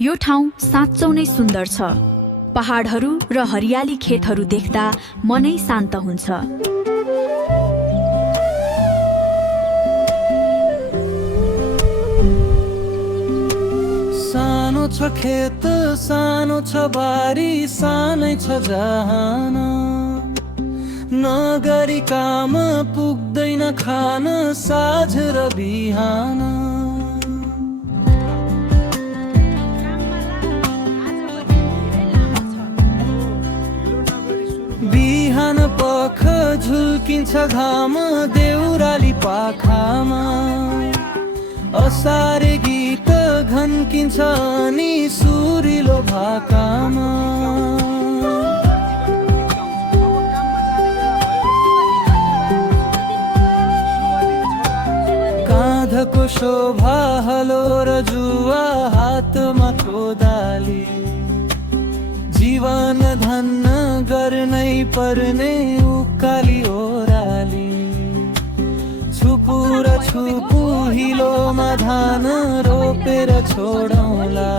यो ठाउँ साँच्चै नै सुन्दर छ। पहाडहरू र हरियाली खेतहरू देख्दा मनै शान्त हुन्छ। सानो छ खेत, सानो छ बारी, सानै छ जहान। नगरी काम पुग्दैन खान साँझ र बिहान। बिहान पख झुल्किन्छ घाम देउराली पाखामा। असारे गीत घन्किन्छ अनि सुरिलो भाकामा। काँधको शोभा हलो र जुवा हातमा कोदाली। जीवन धन्न गर्नै पर्ने उकाली ओराली। छुपु र छुपु हिलोमा धान रोपेर छोडौला।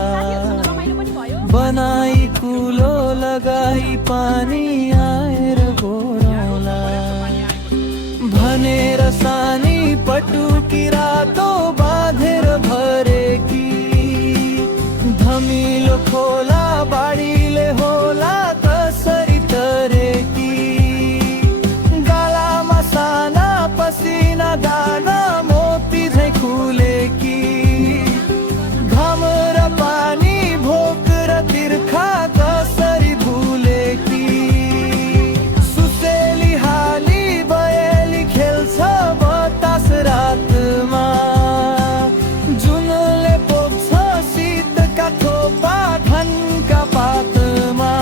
बनाई कुलो लगाई पानी आएर गोरौला। भनेर सानी पटुकी रातो बाँधेर भरेकी। धमिलो खोला बाढीले होला कसरी तरेकी। गालामा साना पसिना दाना मोती झैं खुलेकी। घाम र पानी भोक र तिर्खा कसरी भुलेकी। सुसेली हाली बयली खेल्छ बतास रातमा। जुनले पोप्छ शीतका थोपा घनका पातमा।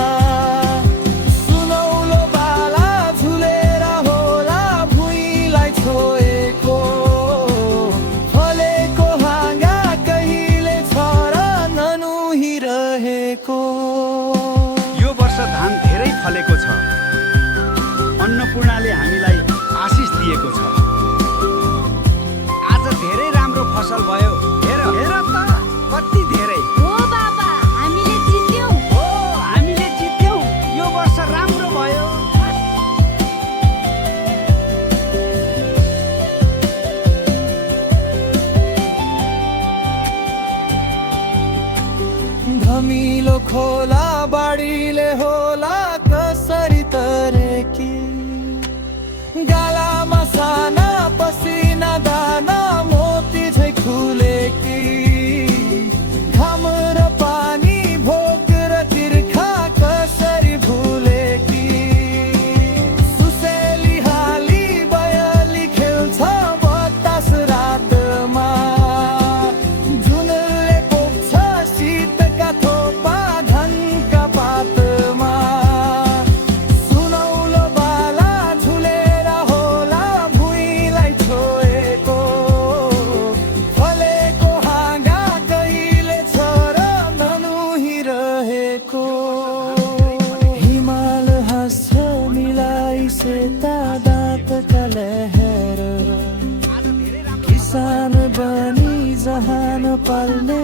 सुनौलो बाला झुलेर होला भुइँलाई छोएको। फलेको हाँगा कहिले छ र ननुहिरहेको। यो वर्ष धान धेरै फलेको छ। अन्नपूर्णाले हामीलाई आशिष दिएको छ। आज धेरै राम्रो फसल भयो। हेर हेर त कति धेरै। हो बाबा, हामीले जित्यौँ। हो हामीले जित्यौँ। यो वर्ष राम्रो भयो। धमिलो खोला बाढीले होला कसरी तरेकी। गालामा साना पसिना दाना मोती झैं खुलेकी। घाम र पानी भोक र तिर्खा कसरी भुलेकी। सुसेली हाली बयली खेल्छ बतास रातमा। जुनले पोप्छ शीतका थोपा घनका पातमा। सुनौलो बाला झुलेर होला भुइँलाई छोएको। फलेको हाँगा कहिले छ र ननुहिरहेको। हिमाल हाँस्छ मिलाई सेता दाँतका लहर। किसान बनी जहान पाल्ने